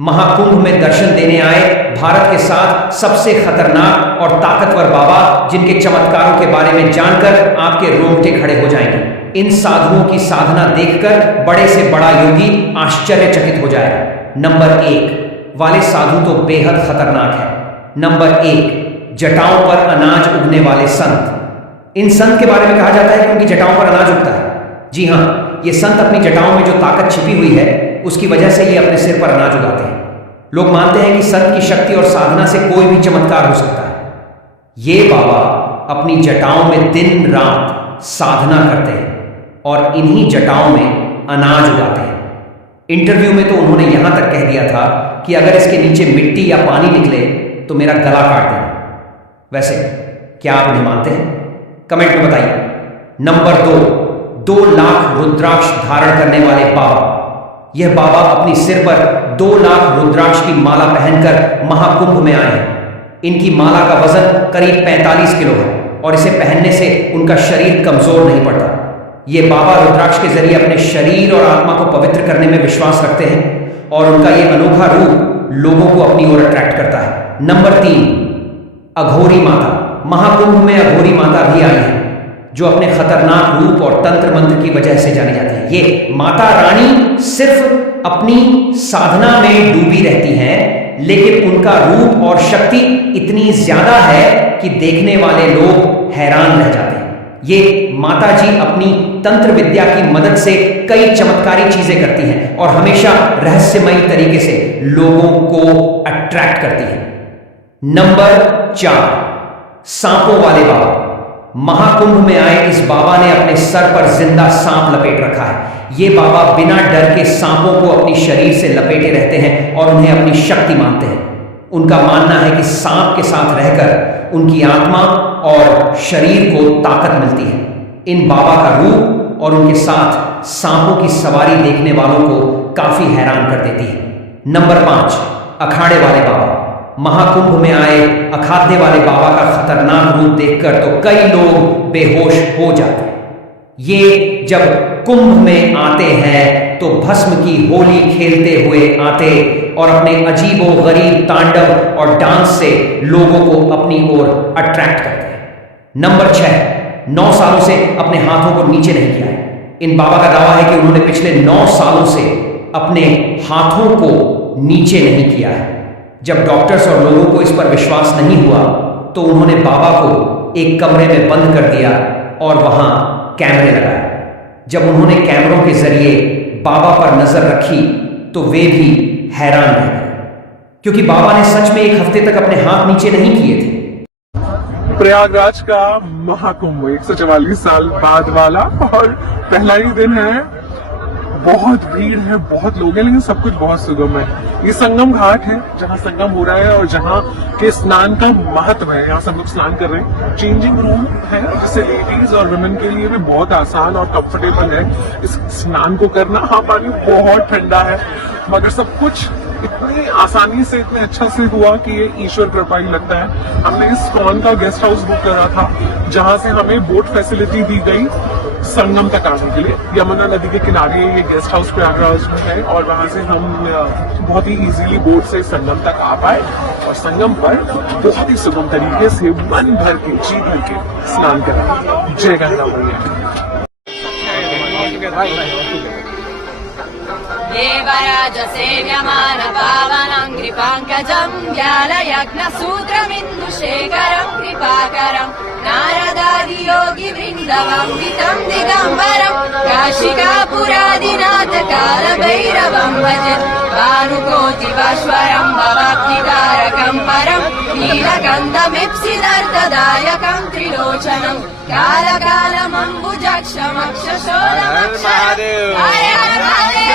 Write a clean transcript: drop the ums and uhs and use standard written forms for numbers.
महाकुंभ में दर्शन देने आए भारत के साथ सबसे खतरनाक और ताकतवर बाबा, जिनके चमत्कारों के बारे में जानकर आपके रोंगटे खड़े हो जाएंगे। इन साधुओं की साधना देखकर बड़े से बड़ा योगी आश्चर्यचकित हो जाएगा। नंबर 1 वाले साधु तो बेहद खतरनाक है। नंबर 1 जटाओं पर अनाज उगने वाले संत। इन संत के बारे में कहा जाता है कि उनकी जटाओं पर अनाज उगता है। जी हाँ, ये संत अपनी जटाओं में जो ताकत छिपी हुई है उसकी वजह से ये अपने सिर पर अनाज उगाते हैं। लोग मानते हैं कि संत की शक्ति और साधना से कोई भी चमत्कार हो सकता है। ये बाबा अपनी जटाओं में दिन रात साधना करते हैं और इन्हीं जटाओं में अनाज उगाते हैं। इंटरव्यू में तो उन्होंने यहां तक कह दिया था कि अगर इसके नीचे मिट्टी या पानी निकले तो मेरा गला काट देना। वैसे क्या आप इन्हें मानते हैं? कमेंट में बताइए। नंबर 2 लाख रुद्राक्ष धारण करने वाले बाबा। यह बाबा अपनी सिर पर 2 लाख रुद्राक्ष की माला पहनकर महाकुंभ में आए हैं। इनकी माला का वजन करीब 45 किलो है और इसे पहनने से उनका शरीर कमजोर नहीं पड़ता। ये बाबा रुद्राक्ष के जरिए अपने शरीर और आत्मा को पवित्र करने में विश्वास रखते हैं और उनका यह अनोखा रूप लोगों को अपनी ओर अट्रैक्ट करता है। नंबर 3 अघोरी माता। महाकुंभ में अघोरी माता भी आई है जो अपने खतरनाक रूप और तंत्र मंत्र की वजह से जानी जाती है। ये माता रानी सिर्फ अपनी साधना में डूबी रहती हैं, लेकिन उनका रूप और शक्ति इतनी ज्यादा है कि देखने वाले लोग हैरान रह जाते हैं। ये माता जी अपनी तंत्र विद्या की मदद से कई चमत्कारी चीजें करती हैं और हमेशा रहस्यमयी तरीके से लोगों को अट्रैक्ट करती हैं। नंबर 4 सांपों वाले बाबा। महाकुंभ में आए इस बाबा ने अपने सर पर जिंदा सांप लपेट रखा है। ये बाबा बिना डर के सांपों को अपनी शरीर से लपेटे रहते हैं और उन्हें अपनी शक्ति मानते हैं। उनका मानना है कि सांप के साथ रहकर उनकी आत्मा और शरीर को ताकत मिलती है। इन बाबा का रूप और उनके साथ सांपों की सवारी देखने वालों को काफी हैरान कर देती है। नंबर 5 अखाड़े वाले बाबा। महाकुंभ में आए अखाड़े वाले बाबा का खतरनाक रूप देखकर तो कई लोग बेहोश हो जाते हैं। ये जब कुंभ में आते हैं तो भस्म की होली खेलते हुए आते और अपने अजीबो गरीब तांडव और डांस से लोगों को अपनी ओर अट्रैक्ट करते हैं। नंबर 6 9 सालों से अपने हाथों को नीचे नहीं किया है। इन बाबा का दावा है कि उन्होंने पिछले 9 सालों से अपने हाथों को नीचे नहीं किया है। जब डॉक्टर्स और लोगों को इस पर विश्वास नहीं हुआ तो उन्होंने बाबा को एक कमरे में बंद कर दिया और वहां कैमरे लगाए। जब उन्होंने कैमरों के जरिए बाबा पर नजर रखी तो वे भी हैरान रह गए, क्योंकि बाबा ने सच में 1 हफ्ते तक अपने हाथ नीचे नहीं किए थे। प्रयागराज का महाकुंभ 144 साल बाद वाला और पहला ही दिन है। बहुत भीड़ है, बहुत लोग हैं, लेकिन सब कुछ बहुत सुगम है। ये संगम घाट है जहाँ संगम हो रहा है और जहाँ के स्नान का महत्व है। यहाँ सब लोग स्नान कर रहे हैं। चेंजिंग रूम है जिससे लेडीज और वुमेन के लिए भी बहुत आसान और कंफर्टेबल है इस स्नान को करना। हाँ, पानी बहुत ठंडा है मगर सब कुछ इतनी आसानी से, इतने अच्छा से हुआ कि ये ईश्वर कृपा ही लगता है। हमने इस कॉन का गेस्ट हाउस बुक करा था जहाँ से हमें बोट फैसिलिटी दी गई संगम तक आने के लिए। यमुना नदी के किनारे ये गेस्ट हाउस प्रयागराज में है और वहां से हम बहुत ही इजीली बोट से संगम तक आ पाए और संगम पर बहुत ही सुगम तरीके से मन भर के जी भर के स्नान करा। जय गंगा मैया। देवराज सेव्यमान पावनं कृपाङ्कजं ज्ञानयज्ञसूत्रमिन्दुशेखरं कृपाकरं नारदादि योगी वृन्दवन्दितं दिगम्बरं काशिकापुरादिनाथ कालभैरवं भजे भानुकोटिवाश्वरं भवाब्धितारकं परं नीलकण्ठमीप्सितार्थदायकं त्रिलोचनं कालकालमम्बुजाक्षमक्षशोलमक्षरं हरे हरे